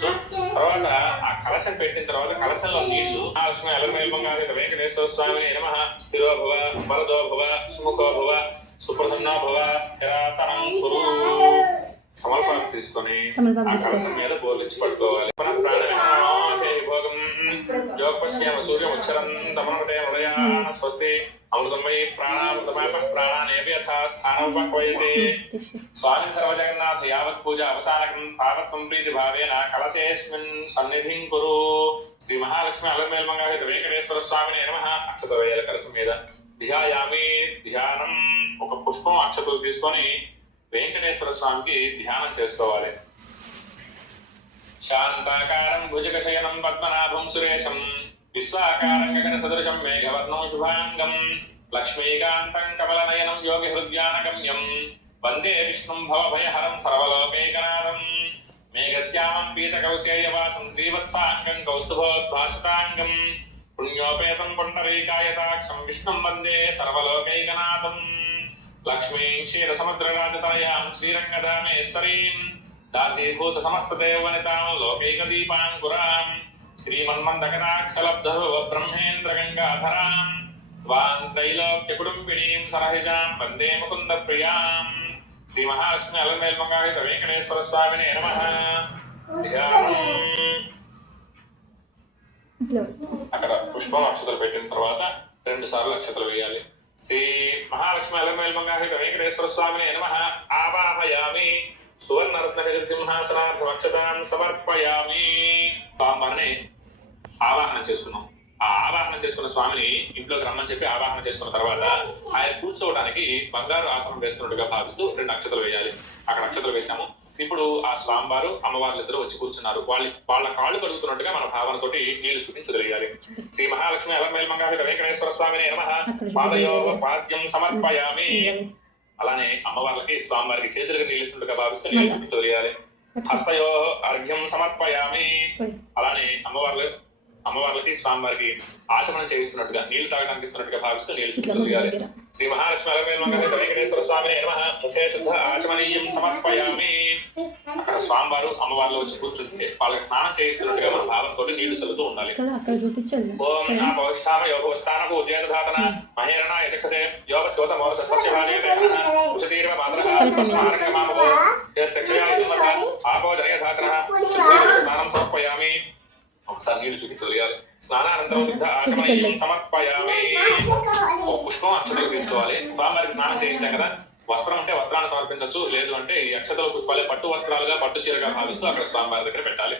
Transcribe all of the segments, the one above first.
చేసుకోవచ్చు. తర్వాత ఆ కలశం పెట్టిన తర్వాత కలశంలో నీళ్లు మహాలక్ష్మి అలమేల్మంగా వెంకటేశ్వర స్వామి నమః స్థిరో భవ వరదో భవ సుముఖో భవ సుప్రసన్నో భవ స్థిరాసనం కురు సమర్పణ తీసుకొని ఆ కలశం మీద బోర్లించి పట్టుకోవాలి. భోగం జోపశ్యామ సూర్యం ఉచ్చరంతమనమతే హృదయ స్వస్తి అమృతం వై ప్రాణామృతమాప ప్రాణానేపి యథా స్థానోపహ్వయతే. స్వామి సర్వజగన్నాథ యావత్ పూజ అవసానకం తావత్వం ప్రీతి భావేన కలశేస్మిన్ సన్నిధిం కురు. శ్రీ మహాలక్ష్మి అలమేల్మంగా వెంకటేశ్వర స్వామిని నమః. అక్షత వేయాలి కలశం మీద. ధ్యాయామి ధ్యానం. ఒక పుష్పం అక్షతలు తీసుకొని వెంకటేశ్వర స్వామికి ధ్యానం చేసుకోవాలి. శాంతాకారం భుజగశయనం పద్మనాభం సురేశం విశ్వాకారం గగన సదృశం మేఘవర్ణం శుభాంగం లక్ష్మీకాంతం కమలనయనం యోగి హృద్యానగమ్యం వందే విష్ణుం భవభయహరం సర్వలోకైకనాథం మేఘశ్యామం పీతకౌశేయవాసం శ్రీవత్సాంగం కౌస్తుభోద్భాషితాంగం పుణ్యోపేతం పుండరీకాయతాక్షం విష్ణుం వందే సర్వలోకైకనాథం లక్ష్మీం క్షీరసముద్రరాజతనయాం శ్రీరంగధామేశ్వరీం దాసీభూత సమస్తదేవనితాం లోకైకదీపాంకురాం శ్రీమన్మందకటాక్షలబ్ధవ బ్రహ్మేంద్ర గంగాధరాం త్వాం త్రైలోక్య కుటుంబినీం సరహిజాం వందే ముకుంద ప్రియాం. శ్రీ మహాలక్ష్మి అలమేల్మంగా వెంకటేశ్వర స్వామిని నమః. అక్కడ పుష్పం అక్షతలు పెట్టిన తర్వాత 2 సార్లు అక్షతలు వేయాలి. శ్రీ మహాలక్ష్మి అలమేల్మంగా వెంకటేశ్వర స్వామిని నమః. ఆవాహయామి సువర్ణరత్న సింహాసనార్థమక్షతాం సమర్పయామి. స్వామిని ఆవాహన చేసుకున్నాం. ఆ ఆవాహన చేసుకున్న స్వామిని ఇంట్లోకి రమ్మని చెప్పి ఆవాహన చేసుకున్న తర్వాత ఆయన కూర్చోవడానికి బంగారు ఆసనం వేస్తున్నట్టుగా భావిస్తూ 2 అక్షతలు వేయాలి. అక్కడ అక్షతలు వేశాము. ఇప్పుడు ఆ స్వామివారు అమ్మవార్లు ఇద్దరు వచ్చి కూర్చున్నారు. వాళ్ళ కాళ్ళు కడుగుతున్నట్టుగా మన భావనతోటి నీళ్లు చూపించగలిగాలి. శ్రీ మహాలక్ష్మి అలమేల్మంగా వెంకటేశ్వర స్వామిని నమః. పాదయో పాద్యం సమర్పయామి. అలానే అమ్మవార్లకి స్వామివారికి చేతులకు నీళ్ళిస్తుండగా భావిస్తూ నీళ్ళు చూపించగలిగాలి. హస్తయో అర్ఘ్యం సమర్పయామి. అలానే అమ్మవార్లకి స్వామివారికి ఆచమనం చేయిస్తున్నట్టుగా నీళ్లు తాగడానికి ఇస్తున్నట్టుగా భావిస్తూ నీళ్లు చూపించగలిగాలి. శ్రీ మహాలక్ష్మి అలమేల్మంగా వెంకటేశ్వర స్వామిని నమః. ముఖే శుద్ధ ఆచమనీయం సమర్పయామి. అక్కడ స్వామివారు అమ్మవార్లు వచ్చి కూర్చుంటే వాళ్ళకి స్నానం చేయిస్తున్నట్టుగా మన భావంతో నీళ్లు చల్లుతూ ఉండాలి. ఓం నాపవిష్టామ యోగవస్థానకు ఉద్యేతధాతన మహేరణాయ చక్షసే యోగ శివత మోరసస్య భార్యేన ఉషతీర్వ మాతరః స్మస్మారక్షమామో యస్యక్షయాయ దుర్మః ఆపో జనయధాచనః శుద్ధ స్నానం సమర్పయామి. ఒకసారి నీళ్లు చూపించగలిగాలి. స్నానానంతరం శుద్ధ ఆచమనీయం సమర్పయామి. ఒక పుష్పం అక్షతలు తీసుకోవాలి. స్వామివారికి స్నానం చేయించాం కదా, వస్త్రం అంటే వస్త్రాన్ని సమర్పించవచ్చు, లేదు అంటే ఈ అక్షతల పుష్పాలే పట్టు వస్త్రాలుగా పట్టు చీరగా భావిస్తూ అక్కడ స్వామివారి దగ్గర పెట్టాలి.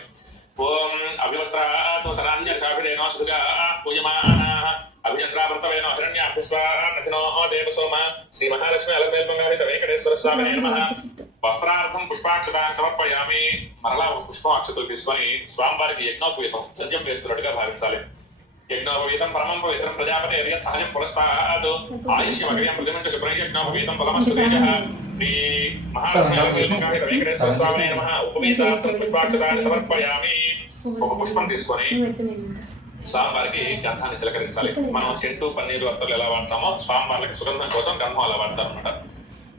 ఓం అభివస్త్రాసోతనాన్యశాభిరేణో సుధుగా పూయమానాః అభిచంద్రావృతవేనో హిరణ్యాభిస్వానథినో దేవసోమ. శ్రీ మహాలక్ష్మి అలమేల్మంగా వెంకటేశ్వర స్వామిని నమః. వస్త్రార్థం పుష్పాక్షతాన్ని సమర్పయామి. మరలా ఒక పుష్పం అక్షతలు తీసుకొని స్వామివారికి యజ్ఞోపవీతం సత్యం వేస్తున్నట్టుగా భావించాలి. యజ్ఞోపవీతం పరమం పవిత్రం ప్రజాపతి యజ్ఞ సహజం పురస్తాత్ ఆయుష్యమగ్రియం ప్రతిమంచ శుభ్రం యజ్ఞోపవీతం ఫలమస్తు తేజః. శ్రీ మహాలక్ష్మి అలమేల్మంగా వెంకటేశ్వర స్వామిని నమః. ఉపవీతార్థం పుష్పాక్షతాన్ని సమర్పయామి. ఒక పుష్పం తీసుకొని స్వామివారికి గంధాన్ని చిలకరించాలి. మనం సెంటు పన్నీరు అత్తలు ఎలా వాడతామో స్వామివారికి సుగంధం కోసం గంధం అలా వాడతారు అన్నమాట.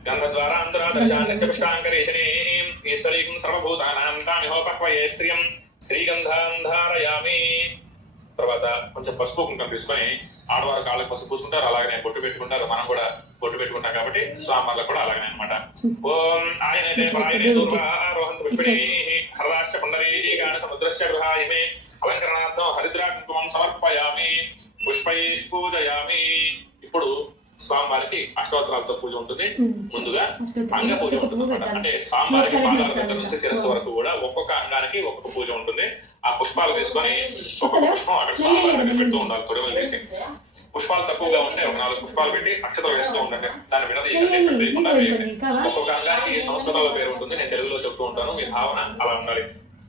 గంధ ద్వారా అందరాదర్శాన్యపుష్టాంకరేషణీం ఈశ్వరీం సర్వభూతానాం తామిహోపహ్వయే శ్రియం శ్రీగంధాం ధారయామి. తర్వాత కొంచెం పసుపు కుంకుమ తీసుకొని ఆడవారు కాళ్ళకి పసుపు పూసుకుంటారు, అలాగనే బొట్టు పెట్టుకుంటారు. మనం కూడా బొట్టు పెట్టుకుంటాం కాబట్టి స్వామివార్లకు కూడా అలాగనే అనమాట. ఓం ఆయనే పరాయనే దూర్వారోహంతు పుష్పిణీః హర్రాశ్చ పుండరీకాణ సముద్రశ్చ గృహాయిమే అలంకరణార్థం హరిద్రా కుంకుమం సమర్పయామి. పుష్పైః పూజయామి. ఇప్పుడు స్వామివారికి అష్టోత్తరాలతో పూజ ఉంటుంది. ముందుగా అంగ పూజ ఉంటుంది అనమాట. అంటే స్వామివారికి పాదాల దగ్గర నుంచి శిరస్సు వరకు కూడా ఒక్కొక్క అంగానికి ఒక్కొక్క పూజ ఉంటుంది. ఆ పుష్పాలు తీసుకొని ఒక్కొక్క పుష్పం అక్కడ స్వామివారి దగ్గర పెడుతూ ఉండాలి. తొడిమలు తీసి పుష్పాలు తక్కువగా ఉంటే ఒక 4 పుష్పాలు పెట్టి అక్షతలు వేస్తూ ఉండండి. దాన్ని విడదీయకుండా ఒక్కొక్క అంగానికి సంస్కృతంలో పేరు ఉంటుంది, నేను తెలుగులో చెప్తూ ఉంటాను. మీ భావన అలా ఉండాలి.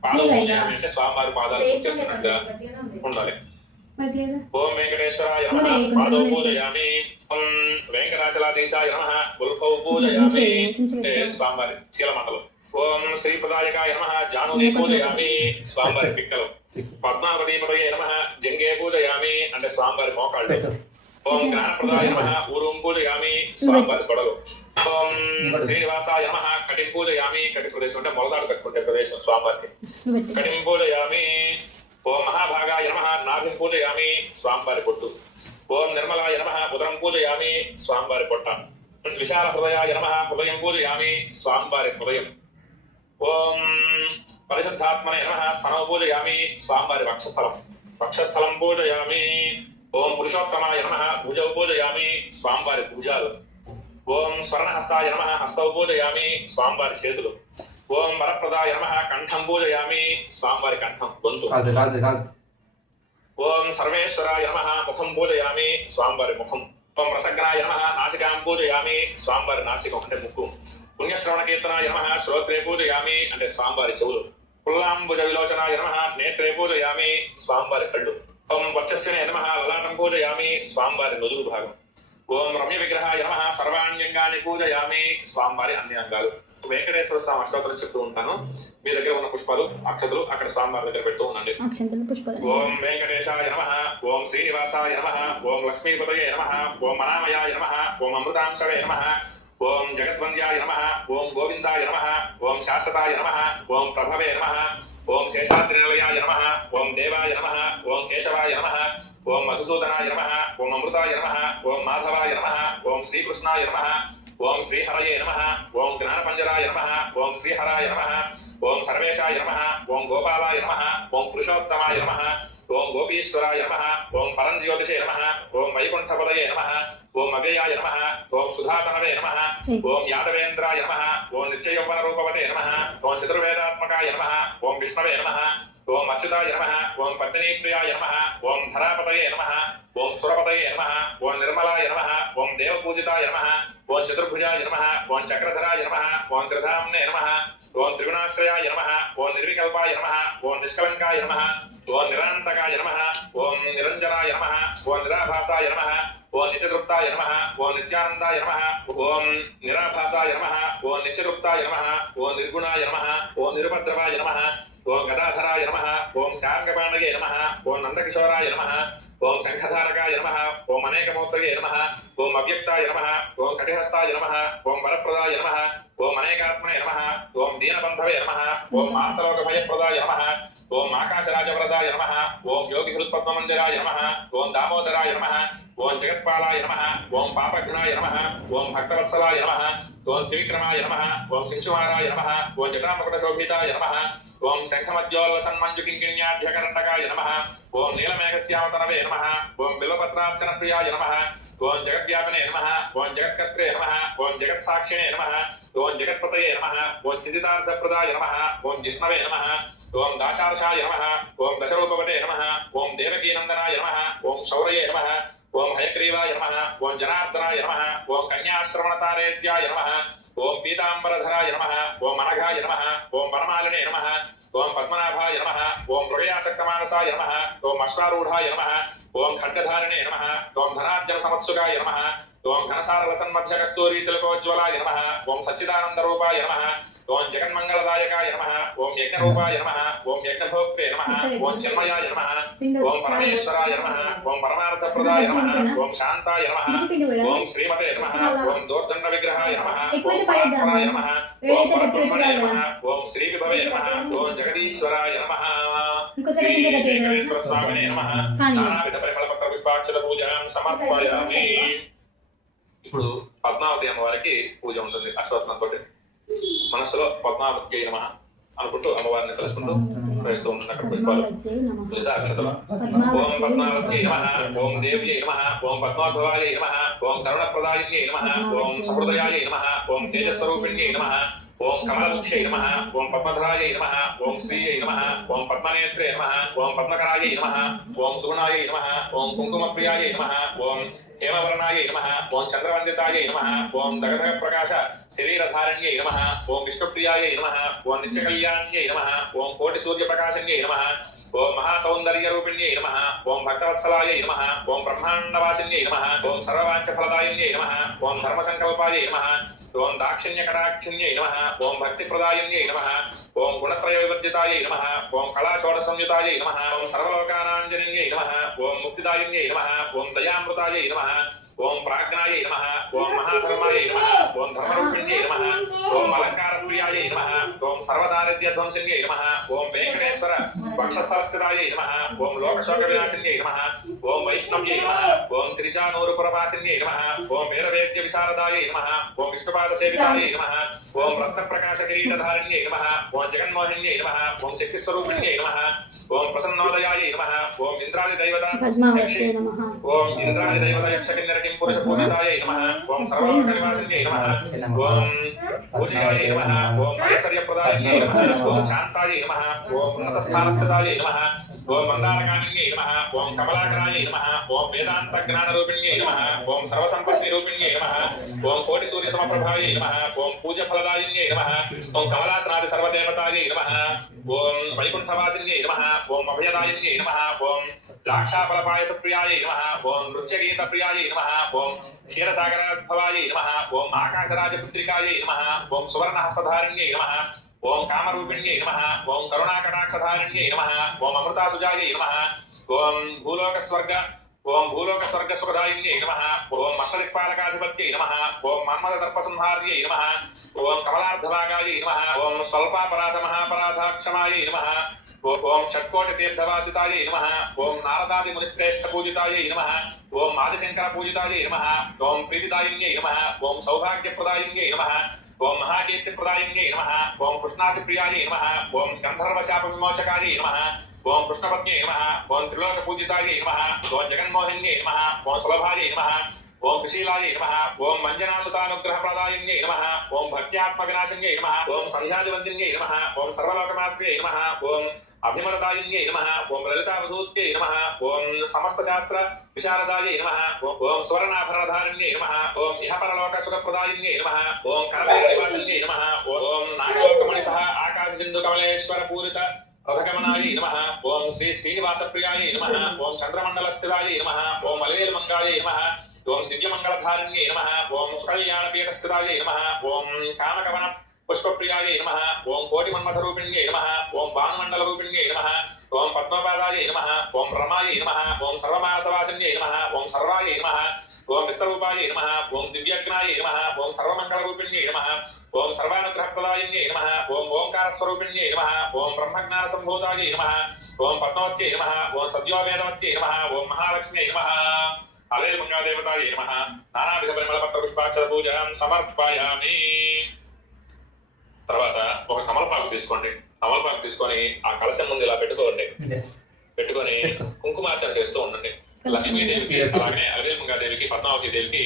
పాద పూజ అంటే స్వామివారి పాదాలు పూజ చేస్తున్నట్టుగా ఉండాలి. ఓం వెంకటేశ్వరాయ నమః. పాదో పూజయామి. ఓం వెంకటాచలాధీశాయ నమః. గురుభౌ పూజయామి. అంటే స్వామివారి చీలమండలు. ఓం శ్రీప్రదాయకాయ నమః. జానుని పూజయామి. స్వామివారి పిక్కలు. పద్మావతి పదయే నమః. జంగే పూజయామి. అంటే స్వామివారి మోకాళ్ళు. ఓం జ్ఞానప్రదాయ నమః ఊరుం పూజయామి స్వామివారి తొడలు. ఓం శ్రీనివాసాయ నమః కటిం పూజయామి. కటి ప్రదేశం అంటే మొలదాడు కట్టుకుంటే ప్రదేశం స్వామివారికి. కటిం పూజయామి. ఓం మహాభాగాయ నమః నాభిం పూజయామి. స్వామివారి పొట్టు. ఓం నిర్మలాయ నమః ఉదరం పూజయామి. స్వామివారి పొట్ట. విశాల హృదయాయ నమః హృదయం పూజయామి. స్వామివారి హృదయం. ఓం పరిశుద్ధాత్మనే నమః స్థలం పూజయామి. స్వామివారి వక్షస్థలం. వక్షస్థలం పూజయామి. ఓం పురుషోత్తమాయ నమః భుజౌ పూజయామి. స్వామివారి భుజాలు. ఓం స్వర్ణహస్తాయ నమః హస్తౌ పూజయామి. స్వామివారి చేతులు. ఓం వరప్రదాయ నమః కంఠం పూజయామి. స్వామివారి కంఠం గొంతు. ఓం సర్వేశ్వరాయ నమః ముఖం పూజయామి. స్వామివారి ముఖం. ఓం రసగ్నాయ నమః నాసికాం పూజయామి. స్వామివారి నాసికం అంటే ముక్కు. పుణ్యశ్రవణ కీర్తనాయ నమః శ్రోత్రే పూజయామి అంటే స్వామివారి చెవులు. పుల్లాంబుజ విలోచనాయ నమః నేత్రే పూజయామి. స్వామివారి కళ్ళు. ఓం వర్చస్యనే నమః లలాటం పూజయామి. స్వామివారి నుదురు భాగం. ఓం రమ్య విగ్రహాయ నమః సర్వాణ్యంగాన్ని పూజయామి. స్వామివారి అన్ని అంగాలు. వెంకటేశ్వర స్వామి అష్టోత్తరం చెప్తూ ఉంటాను. మీ దగ్గర ఉన్న పుష్పాలు అక్షతలు అక్కడ స్వామివారి దగ్గర పెడుతూ ఉండండి. ఓం వెంకటేశాయ నమః. ఓం శ్రీనివాసాయ నమః. ఓం లక్ష్మీపతయే నమః. ఓం అనామయాయ నమః. ఓం అమృతాంశవే నమః. ఓం జగద్వంద్యాయ నమః. ఓం గోవిందాయ నమః. ఓం శాశ్వతాయ నమః. ఓం ప్రభవే నమః. ఓం శేషాద్రినిలయాయ నమః. ఓం దేవాయ నమః. ఓం కేశవాయ నమః. ఓం మధుసూదనాయ నమః. ఓం అమృతాయ నమః. ఓం మాధవాయ నమః. ఓం శ్రీకృష్ణాయ నమః. ఓం శ్రీహరయే నమః. ఓం జ్ఞానపంజరాయ నమః. ఓం శ్రీహరాయ నమః. ఓం సర్వేశాయ నమః. ఓం గోపాలాయ నమః. ఓం పురుషోత్తమాయ నమః. ఓం గోపీశ్వరాయ నమః. ఓం పరంజ్యోతిషే నమః. ఓం వైకుంఠపదయే నమః. ఓం అవ్యయాయ నమః. ఓం సుధాతనవే నమః. ఓం యాదవేంద్రాయ నమః. ఓం నిత్యయౌవన రూపవతే నమః. ఓం చతుర్వేదాత్మకాయ నమః. ఓం విష్ణవే నమః. ఓం అచ్యుతాయ నమః. ఓం పద్మినీప్రియాయ నమః. ఓం ధరాపతయే నమః. ఓం సురపతయే నమః. ఓం నిర్మలాయ నమః. ఓం దేవపూజితాయ నమః. ఓం చతుర్భుజాయ నమః. ఓం చక్రధరాయ నమః. ఓం త్రిధామ్నే నమః. ఓం త్రిగుణాశ్రయాయ నమః. ఓం నిర్వికల్పాయ నమః. ఓం నిష్కలంకాయ నమః. ఓం నిరాంతకాయ నమః. ఓం నిరంజనాయ నమః. ఓం నిరాభాసాయ నమః. ఓం నిత్యతృప్తాయ నమః. ఓం నిత్యానందాయ నమః. ఓం నిరాభాసాయ నమః. ఓం నిత్యతృప్తాయ నమః. ఓం నిర్గుణాయ నమః. ఓం నిరుపద్రవాయ నమః. ఓం గదాధరాయ నమః. ఓం శార్ంగపాణగే నమః. ఓం నందకిశోరాయ నమః. ఓం శంఖధారకాయ నమః. ఓం అనేకమూర్తయే నమః. ఓం అవ్యక్తాయ నమః. ఓం కటిహస్తాయ నమః. ఓం వరప్రదాయ నమః. ఓం అనేకాత్మనే నమః. ఓం దీనబంధవే నమః. ఓం ఆర్తలోకమయప్రదాయ నమః. ఓం ఆకాశరాజవరదాయ నమః. ఓం యోగి హృత్పద్మమందిరాయ నమః. ఓం దామోదరాయ నమః. ఓం జగత్పాలాయ నమః. ఓం పాపఘ్నాయ నమః. ఓం భక్తవత్సలాయ నమః. ఓం త్రివిక్రమాయ నమః. ఓం శింశుమారాయ నమః. ఓం జటామకుటశోభితాయ నమః. ఓం శంఖమద్యోల్లసన్మంజుకింకిణ్యాఢ్యకరండకాయ నమః. ఓం నీలమేఘశ్యామతనవే నమః. ఓం బిల్వపత్రార్చన ప్రియాయ నమః. ఓం జగద్వ్యాపినే నమః. ఓం జగత్కర్త్రే నమః. ఓం జగత్సాక్షిణే నమః. ఓం జగత్పతయే నమః. ఓం చిదితార్థప్రదాయ నమః. ఓం జిష్ణవే నమః. ఓం దాశార్షాయ నమః. ఓం దశరూపవతే నమః. ఓం దేవకీనందనాయ నమః. ఓం శౌరయే నమః. ఓం హయగ్రీవాయ నమః. ఓం జనార్దనాయ నమః. ఓం కన్యాశ్రవణతారేత్యాయ నమః. ఓం పీతాంబరధరాయ నమః. ఓం అనఘాయ నమః. ఓం వనమాలినే నమః. ఓం పద్మనాభాయ నమః. ఓం హృదయాసక్తమానసాయ నమః. ఓం అశ్వారూఢాయ నమః. ఓం ఖడ్గధారిణే నమః. ఓం ధనార్జన సమత్సుగాయ నమః. ఓం ఘనసారలసన్మధ్య కస్తూరి తిలకోజ్వలాయ నమః. ఓం సచ్చిదానంద రూపాయ నమః. ఓం జగన్మంగళదాయకాయ నమః. ఓం యజ్ఞరూపాయ నమః. ఓం యజ్ఞభోక్త్రే నమః. ఓం చిన్మయాయ నమః. ఓం పరమేశ్వరాయ నమః. ఓం పరమార్థప్రదాయ నమః. ఓం శాంతాయ నమః. ఓం శ్రీమతే నమః. ఓం దోర్దండ విగ్రహాయ నమః. ఓం పరాత్పరాయ నమః. ఓం పరబ్రహ్మణే నమః. ఓం శ్రీ విభవే నమః. ఓం జగదీశ్వరాయ నమః. శ్రీ వెంకటేశ్వర స్వామినే నమః. నానావిధ పరిమళపత్ర పుష్పాక్షర పూజాం సమర్పయామి. ఇప్పుడు పద్మావతి అమ్మవారికి పూజ ఉంటుంది. అశ్వత్థంతో మనస్సులో పద్మావతి నమః అనుకుంటూ అమ్మవారిని తలుచుకుంటూ వేస్తూ ఉంటుంది అక్కడ పుష్పాలు లేదా అక్షతలు. ఓం పద్మావతి నమః. ఓం దేవ్యై నమః. ఓం పద్మోద్భవాయై నమః. ఓం కరుణప్రదాయిన్యై నమః. ఓం సహృదయాయై నమః. ఓం తేజస్వరూపిణ్యై నమః. ఓం కమలముఖ్యై నమః. ఓం పద్మధరాయై నమః. ఓం శ్రీయై నమః. ఓం పద్మనేత్రే నమః. ఓం పద్మకరాయై నమః. ఓం సుగుణాయై నమః. ఓం కుంకుమప్రియాయై నమః. ఓం హేమవర్ణాయై నమః. ఓం చంద్రవందితాయై నమః. ఓం దగదగ ప్రకాశ శరీరధారణ్యై నమః. ఓం విష్ణుప్రియాయై నమః. ఓం నిత్యకళ్యాణ్యై నమః. ఓం కోటి సూర్యప్రకాశన్యై నమః. ఓం మహాసౌందర్యరూపిణ్యై నమః. ఓం భక్తవత్సలాయై నమః. ఓం బ్రహ్మాండవాసిన్యై నమః. ఓం సర్వవాంఛఫలదాయిన్యై నమః. ఓం ధర్మసంకల్పాయై నమః. ఓం దాక్షిణ్యకటాక్షిణ్యై నమః. ఓం భక్తిప్రదాయిన్యై నమః ఓం గుణత్రయ వివర్జితాయై నమః ఓం కళాషోడసంయుతాయై నమః ఓం సర్వలోకానాంజనేయై నమః ఓం ముక్తిదాయిన్యై నమః ఓం దయామృతాయై నమః ఓం ప్రాజ్ఞాయై నమః ఓం మహాధర్మాయై నమః ఓం ధర్మరూపిణ్యై నమః ఓం అలంకారప్రియాయై నమః ఓం సర్వదారిద్ర్యధ్వంసిన్యై నమః ఓం వెంకటేశ్వర వక్షస్థలస్థితాయై నమః ఓం లోకశోక వినాశిన్యై నమః ఓం వైష్ణవ్యై నమః ఓం త్రిచానూరుపురవాసిన్యై నమః ఓం వేదవేద్య విశారదాయై నమః ఓం విష్ణుపాదసేవితాయై నమః ఓం రత్నప్రకాశ కిరీటధారిణ్యై నమః ఓం జగన్మోహిన్యై నమః ఓం శక్తిస్వరూపిణ్యై నమః ఓం ప్రసన్నోదయాయై నమః ఓం ఇంద్రాది దైవత ఓం ఇంద్రాది దైవత యక్షకిన్నర కిం పురుష పూజితాయై నమః ఓం సర్వలోక నివాసిన్యై నమః ఓం పూజయాయై నమః ఓం ఐశ్వర్యప్రదాయిన్యై నమః ఓం శాంతాయై నమః ఓం ఉన్నతస్థానస్థితాయై నమః ఓం మందారకామిన్యై నమః ఓం కమలాకరాయై నమః ఓం వేదాంత జ్ఞానరూపిణ్యై నమః ఓం సర్వసంపత్తి రూపిణ్యై నమః ఓం కోటి సూర్య సమప్రభాయై నమః ఓం పూజ్య ఫలదాయిన్యై నమః ఓం కమలాసనాది సర్వదేవతాయై నమః ఓం వైకుంఠవాసిన్యై నమః ఓం అభయదాయిన్యై నమః ఓం ద్రాక్షాఫలపాయస ప్రియాయై నమః ఓం నృత్యగీత ప్రియాయై నమః ఓం క్షీరసాగరోద్భవాయై నమః ఓం ఆకాశరాజపుత్రికాయై నమః ఓం సువర్ణహస్తధారిణ్యై నమః ఓం కామరూపిణ్యై నమః ఓం కరుణాకటాక్షధారిణ్యై నమః ఓం అమృతాసుజాయై నమః ఓం భూలోక స్వర్గ సుఖదాయిన్యై నమః ఓం అష్టదిక్పాలకాధిపత్యై నమః ఓం మన్మథదర్పసంహార్యై నమః ఓం కమలార్ధభాగాయై నమః ఓం స్వల్పాపరాధ మహాపరాధాక్షమాయై నమః ఓం షట్కోటి తీర్థవాసితాయై నమః ఓం నారదాది మునిశ్రేష్ఠ పూజితాయై నమః ఓం ఆదిశంకర పూజితాయై నమః ఓం ప్రీతిదాయిన్యై నమః ఓం సౌభాగ్యప్రదాయిన్యై నమః ఓం మహాకీర్తిప్రదాయిన్యై నమః ఓం కృష్ణాదిప్రియాయై నమః ఓం గంధర్వశాప విమోచకాయై నమః ఓం కృష్ణపత్న్యై నమః ఓం త్రిలోక పూజితాయై నమః ఓం జగన్మోహిన్యై నమః ఓం సులభాయై నమః ఓం సుశీలాయై నమః ఓం మంజనాసుతానుగ్రహప్రదాయిన్యై నమః ఓం భక్త్యాత్మవినాశిన్యై నమః ఓం సంధ్యాదివందిన్యై నమః ఓం సర్వలోకమాత్ర్యై నమః ఓం అభిమలదాయిన్యై నమః ఓం లలితావధూత్యై నమః ఓం సమస్త శాస్త్ర విశారదాయై నమః ఓం సువర్ణాభరణధారిణ్యై నమః ఓం ఇహపరలోక సుఖప్రదాయిన్యై నమః ఓం కరవేర నివాసిన్యై నమః ఓం నాగలోకమణి సహ ఆకాశ సింధు కమలేశ్వర పూరిత రథగమనాయై నమః ఓం శ్రీ శ్రీనివాస ప్రియాయై నమః ఓం చంద్రమండల స్థిరాయై నమః ఓం అలేలు మంగాయై నమః ఓం దివ్యమంగళధారిణ్యై నమః ఓం సుకళ్యాణపీఠ స్థిరాయై నమః ఓం కామకవన పుష్పప్రియాయై నమః ఓం కోటి మన్మథరూపిణ్యై నమః ఓం భానుమండల రూపిణ్యై నమః ఓం పద్మపాదాయై నమః ఓం రమాయై నమః ఓం సర్వమాసవాసిన్యై నమః ఓం సర్వాయై నమః ఓం విశ్వరూపాయై నమః ఓం దివ్యజ్ఞాయై నమః ఓం సర్వమంగళరూపిణ్యై నమః ఓం సర్వానుగ్రహప్రదాయిన్యై నమః ఓం ఓంకారస్వరూపిణ్యై నమః ఓం బ్రహ్మజ్ఞాన సంభూతాయై నమః ఓం పద్మవత్యై నమః ఓం సద్యోవేదవత్యై నమః ఓం మహాలక్ష్మ్యై నమః అలేలు మంగాదేవతాయై నమః నానావిధ పరిమళ పత్ర పుష్పాక్షర పూజాం సమర్పయామి. తర్వాత ఒక తమలపాకు తీసుకోండి. తమలపాకు తీసుకొని ఆ కలశం ముందు ఇలా పెట్టుకోండి. పెట్టుకొని కుంకుమార్చన చేస్తూ ఉండండి. లక్ష్మీదేవికి అలాగే అలవేలుమంగాదేవికి పద్మావతి దేవికి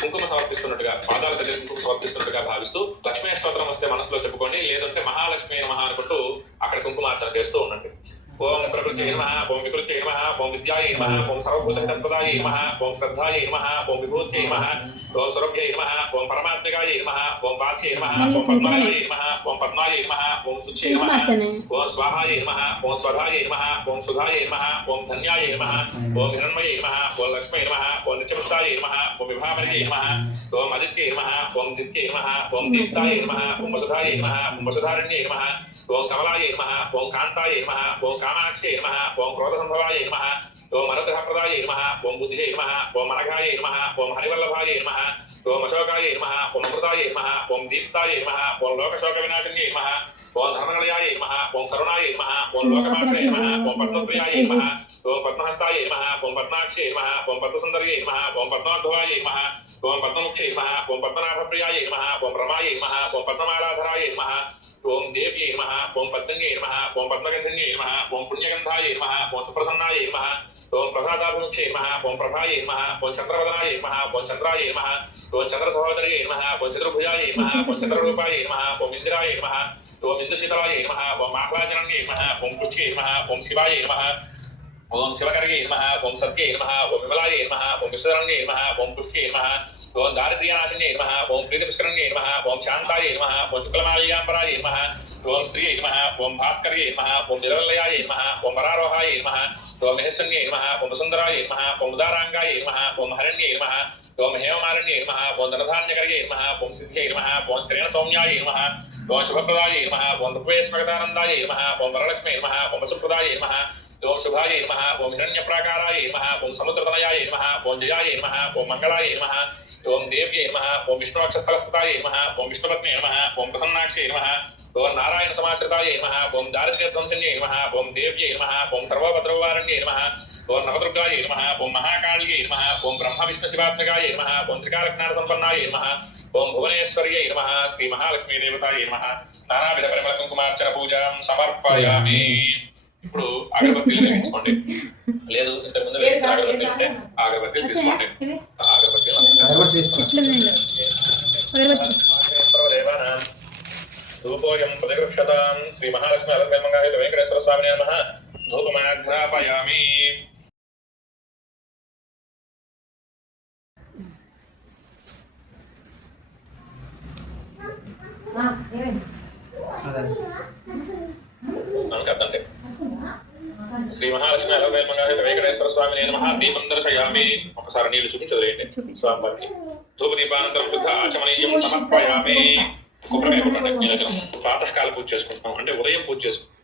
కుంకుమ సమర్పిస్తున్నట్టుగా, పాదాల దగ్గర కుంకుమ సమర్పిస్తున్నట్టుగా భావిస్తూ లక్ష్మీ అష్టోత్తరం వస్తే మనసులో చెప్పుకోండి, లేదంటే మహాలక్ష్మి నమః అనుకుంటూ అక్కడ కుంకుమార్చన చేస్తూ ఉండండి. ఓం ప్రకృత్యై నమః ఓం వికృత్యై నమః ఓం విద్యాయై నమః ఓం సర్వభూతహితప్రదాయై నమః ఓం శ్రద్ధాయై నమః ఓం విభూత్యై నమః ఓం సురభ్యై నమః ఓం పరమాత్మికాయై నమః ఓం వాచ్యై నమః ఓం పద్మాయై నమః ఓం పద్మాయై నమః ఓం శుచ్యై నమః ఓం స్వాహాయై నమః ఓం స్వధాయై నమః ఓం సుధాయై నమః ఓం ధన్యాయై నమః ఓం హిరణ్మయై నమః ఓం లక్ష్మై నమః ఓం నిత్యపుష్టాయై నమః ఓం విభావరియై నమః ఓం ఆదిత్యై నమః ఓం దిత్యై నమః ఓం దీప్తాయై నమః ఓం వసుధాయై నమః ఓం వసుధారణ్యై నమః ఓం కమలాయై నమః ఓం కాంతాయై నమః ఓం కామాక్షై నమః ఓం క్రోధసంభవాయై నమః ఓం అనుగ్రహప్రదాయై నమః ఓం బుద్ధియై నమః ఓం అనఘాయై నమః ఓం హరివల్లభాయై నమః ఓం అశోకాయై నమః ఓం అమృతాయై నమః ఓం దీప్తాయై నమః ఓం లోకశోక వినాశిన్యై నమః ఓం ధర్మనిలయాయై నమః ఓం కరుణాయై నమః ఓం లోకమాత్రై నమః ఓం పద్మప్రియాయై నమః ఓం పద్మహస్తాయై నమః ఓం పద్మాక్షై నమః ఓం పద్మసుందర్యై నమః ఓం పద్మోద్భవాయై నమః ఓం పద్మముఖ్యై నమః ఓం పద్మనాభప్రియాయై నమః ఓం రమాయై నమః ఓం పద్మమాలాధరాయై నమః ఓం దేవ్యై నమః ఓం పద్మన్యై నమః ఓం పద్మగంధన్యై నమః ఓం పుణ్యగంధాయై నమః ఓం సుప్రసన్నాయై నమః ఓం ప్రసాదాభిముఖ్యై నమః ఓం ప్రభాయై నమః ఓం చంద్రవదనాయై నమః ఓం చంద్రాయై నమః ఓం చంద్ర సహోదర్యై నమః ఓం చతుర్భుజాయై నమః ఓం చంద్రరూపాయై నమః ఓం ఇందిరాయై నమః ఓం ఇందుశీతలాయై నమః ఓం ఆహ్లాదనన్యై నమః ఓం పుష్ట్యై నమః ఓం శివాయై నమః ఓం శివకర్యై నమః ఓం సత్యై నమః ఓం విమలాయై నమః ఓం విశ్వరణ్యై నమః ఓం పుష్ట్యై నమః ఓం దారిద్ర్యనాశిన్యై నమః ఓం ప్రీతిపుష్కరణ్యై నమః ఓం శాంతాయై నమః ఓం శుక్లమాల్యాంబరాయై నమః ఓం శ్రీయై నమః ఓం భాస్కర్యై నమః ఓం నిరవలయాయై నమః ఓం వరారోహాయై నమః ఓం మహేశ్వన్యై నమః ఓం సుందరాయై నమః ఓం ఉదారాంగాయై నమః ఓం హరణ్యై నమః ఓం హేమమారణ్యై నమః ఓం ధనధాన్యకర్యై నమః ఓం సిద్ధ్యై నమః ఓం శ్రేణ సౌమ్యాయై నమః ఓం శుభప్రదాయై నమః ఓం ఋగ్వేశ్వగతానందాయై నమః ఓం వరలక్ష్మై నమః ఓం వసుప్రదాయై నమః ఓం శుభాయై నమః ఓం హిరణ్యప్రాకారాయై నమః ఓం సముద్రతనయాయై నమః ఓం జయాయై నమః ఓం మంగళాయై నమః ఓం దేవ్యై నమః ఓం విష్ణువక్షస్థలస్థితాయై నమః ఓం విష్ణుపత్న్యై నమః ఓం ప్రసన్నాక్షై నమః ఓం నారాయణ సమాశ్రితాయై నమః ఓం దారిద్ర్యధ్వంసన్యై నమః ఓం దేవ్యై నమః ఓం సర్వభద్రవారణ్యై నమః ఓం నవదుర్గాయై నమః ఓం మహాకాళ్యై నమః ఓం బ్రహ్మ విష్ణు శివాత్మకాయై నమః ఓం త్రికాలజ్ఞాన సంపన్నాయై నమః ఓం భువనేశ్వర్యై నమః శ్రీ మహాలక్ష్మీ దేవతాయై నమః నానావిధ పరిమళ కుంకుమార్చన పూజాం సమర్పయామి. ఇప్పుడు అగరబత్తీలు వెలిగించుకోండి. లేదు ఇంతకు ముందు వెలిగించిన అగరబత్తీలు ఉంటే అగరబత్తీలు తీసుకోండి. ధూపోయం ప్రతిగృక్షతాం శ్రీ మహాలక్ష్మి అలంకరణంగా వెంకటేశ్వర స్వామినే నమః. ధూపమాఘ్రాపయామి. అర్థండి. శ్రీ మహాలక్ష్మి అలంకరణంగా వెంకటేశ్వర స్వామినే నమః. దీపం దర్శయామి. ఒకసారి నీళ్లు చూపించి వదిలేయండి స్వామివారికి. ధూప దీపానంతరం శుద్ధ ఆచమనీయం సమర్పయామి. కొబ్బరికాయ కొట్టండి. మీ దగ్గర ప్రాతకాల పూజ చేసుకుంటాం అంటే ఉదయం పూజ చేసుకుంటాం.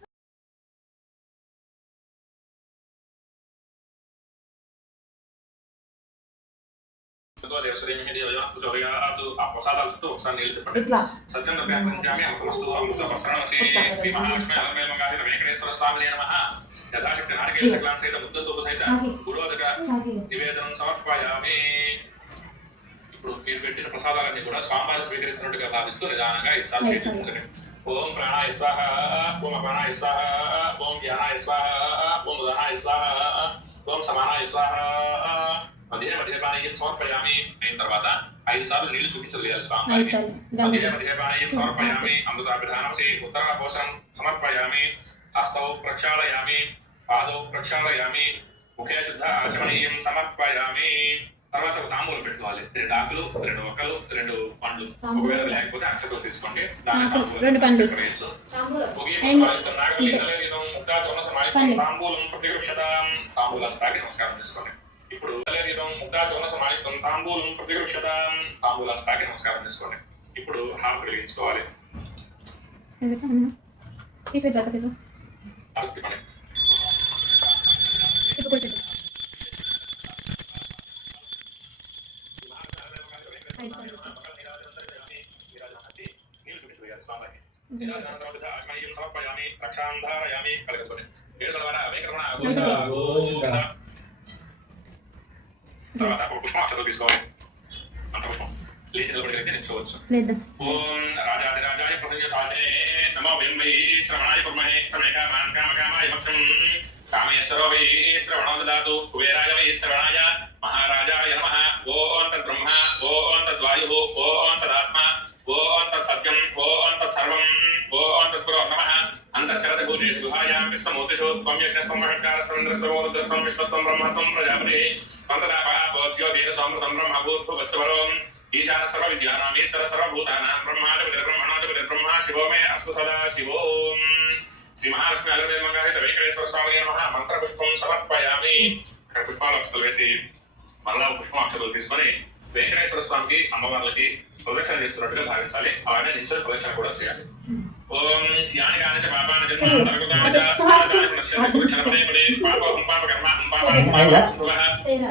ప్రసాదాల చుట్టూ ఒకసారి నీళ్ళు తిప్పండి. సత్యం శ్రీ మహాలక్ష్మి అలంకరణంగా వెంకటేశ్వర స్వామినే నమః. యథాశక్తి నారికేల శకలాన్ సహిత ముద్ద సూప సహిత గురోదక నివేదనం సమర్పయామి. ఇప్పుడు మీరు పెట్టిన ప్రసాదాలన్నీ కూడా స్వామివారి స్వీకరిస్తున్నట్టుగా భావిస్తూ నిదానంగా ఈసారి చేయించండి. ఓం ప్రాణాయ స్వాహ, ఓం అపానాయ స్వాహ, ఓం జ్ఞానాయ స్వాహ, ఓం ఉదానాయ స్వాహ, ఓం సమానాయ స్వాహ. మధ్య మధ్య పానీయం సమర్పయామి. అయిన తర్వాత 5 సార్లు నీళ్లు చూపించగలిగారు స్వామివారికి. మధ్య మధ్య పానీయం సమర్పయామి. అమృతాభిధానమసి ఉత్తరాపోషణం సమర్పయామి. హస్తౌ ప్రక్షాళయామి, పాదౌ ప్రక్షాళయామి, ముఖే శుద్ధ ఆచమనీయం సమర్పయామి. తర్వాత ఒక తాంబూలం పెట్టుకోవాలి. 2 ఆకులు, 2 ఒక్కలు, 2 పండ్లు. ఒకవేళ లేకపోతే అక్షతలు తీసుకోండి. తాంబూలం ప్రతిగృక్షతాం. తాంబూలం తాగి నమస్కారం చేసుకోండి. ఇప్పుడు తాంబూలం ప్రతిగృక్షతాం. తాంబూలం తాగి నమస్కారం చేసుకోండి. ఇప్పుడు హారతి వెలిగించుకోవాలి. సమర్పయామి. రక్షాంధారయామి. కలగలుగుతుంది. తర్వాత పుష్పం అక్షతలు తీసుకోవాలి. అంత పుష్పం లేచి నిలబడితే నిల్చోవచ్చు. ఓం రాజాదిరాజాయ ప్రసన్న సాధే నమో వయం వై శ్రవణాయ కుర్మహే శ్రవణేకామాన్ కామకామాయ భక్షం కామేశ్వరో వై శ్రవణో దదాతు కుబేరాయ వై శ్రవణాయ మహారాజాయ నమః. ఓం తద్బ్రహ్మ, ఓం తద్వాయుః, ఓం తదాత్మ, ఓం తత్సత్యం, ఓం తత్సర్వం, ఓం తత్పురో నమః. అంతశ్చరత భూతేషు గుహాయాం విశ్వమూర్తిషు త్వం యజ్ఞస్వం మహత్కారస్వం రుద్రస్వం విశ్వస్వం బ్రహ్మత్వం ప్రజాపతి త్వంతదాపః భోజ్యోతిర సమృతం బ్రహ్మ భూర్భువస్వరం ఈశాన సర్వ విద్యానాం ఈశ్వర సర్వభూతానాం బ్రహ్మాధిపతి బ్రహ్మణోధిపతి బ్రహ్మ శివో మే అస్తు సదా శివోం. శ్రీ మహాలక్ష్మి అలంకరణంగా వెంకటేశ్వర స్వామినే నమః. మంత్ర పుష్పం సమర్పయామి. అక్కడ పుష్పాలు అక్షతలు వేసి మరలా పుష్పం అక్షతలు తీసుకొని వెంకటేశ్వర స్వామికి అమ్మవార్లకి ప్రదక్షిణ చేస్తున్నట్టుగా భావించాలి. అలానే నిల్చొని ప్రదక్షిణ కూడా చేయాలి. ఓం యాని కాని చ పాపాని జన్మాంతరకృతాని చ పాపాని పునశ్చంతి కుచ్చనపదే పదే పాపం పాపకర్మం పాపం పాపః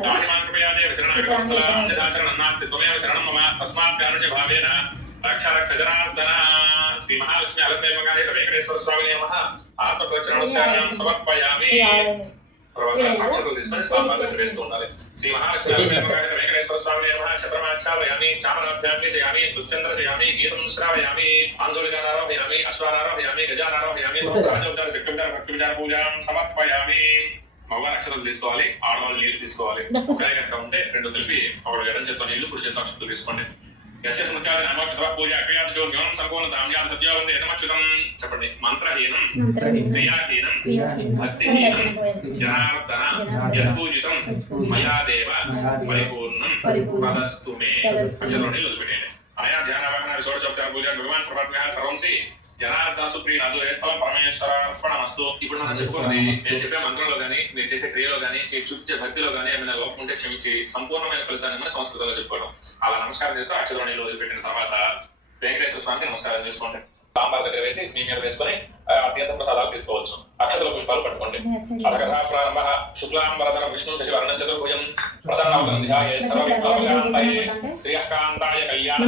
దానిమాన్ కృపయాదే శరణాగతవత్సలా అంజదాశరణం నాస్తి త్వమేవ శరణం మమ తస్మాత్ కారుణ్య భావేన రక్ష రక్ష జనార్దన. శ్రీ మహాలక్ష్మి అలంకరణంగా వెంకటేశ్వర స్వామినే నమః. ఆత్మ ప్రదక్షిణ నమస్కారం సమర్పయామి. తర్వాత అక్షతలు తీసుకొని స్వామివారికి వేస్తూ ఉండాలి. శ్రీ మహాలక్ష్మి వెంకటేశ్వర స్వామి నమః. ఛత్రమాఛాదయామి, చామరాభ్యామి చేయామి, దుశ్చంద్ర చేయామి, గీతం శ్రావయామి, ఆందోళనారోహయామి, అశ్వానారోహయామి, గజానారోహయామి, సహస్రాజోపచార శక్తివిచార భక్తివిచార పూజాం సమర్పయామి. మగవారి అక్షతలు తీసుకోవాలి, ఆడవాళ్ళు నీళ్లు తీసుకోవాలి. ఒకే కనుక ఉంటే 2 కలిపి ఒకడు ఎడం చేత్తో నీళ్లు, కుడి చేత్తో అక్షతలు తీసుకోండి. యస్య స్మృత్యాది నామోక్షత పూజ క్రియాది జో జ్ఞానం సంపూర్ణ తామ్యాది సత్యావందే నమచ్యుతం చెప్పండి మంత్రహీనం క్రియాహీనం భక్తిహీనం జనార్దన యత్పూజితం మయా దేవ పరిపూర్ణం వదస్తు మే అక్షరంలోనే వదిలిపెట్టండి అనయా ధ్యానవాహన షోడశోపచార పూజ భగవాన్ సర్వాత్మ్యః సర్వంసి జనార్దన సుప్రీనాథు ఏత్ఫలం పరమేశ్వరార్పణమస్తు. ఇప్పుడు మనం చెప్పుకున్నది నేను చెప్పే మంత్రంలో కానీ నేను చేసే క్రియలో కానీ మీరు చూపించే భక్తిలో కానీ ఏమైనా లోపం ఉంటే క్షమించి సంపూర్ణమైన ఫలితాన్ని మనం సంస్కృతంలో చెప్పుకోవడం. అలా నమస్కారం చేస్తూ అక్షరం నీళ్ళు వదిలిపెట్టిన తర్వాత వెంకటేశ్వర స్వామికి నమస్కారం చేసుకోండి. సాంబార్ దగ్గర వేసి మీ మీద వేసుకొని అత్యంత ప్రసాదాలు తీసుకోవచ్చు. అక్షతల పుష్పాలు పట్టుకోండి. అధకథా ప్రారంభ శుక్లాంబరధర విష్ణు శశివర్ణం చతుర్భుజం ప్రసన్నవదనం ధ్యాయేత్ సర్వవిఘ్నోపశాంతయే శ్రీయకాంతాయ కళ్యాణ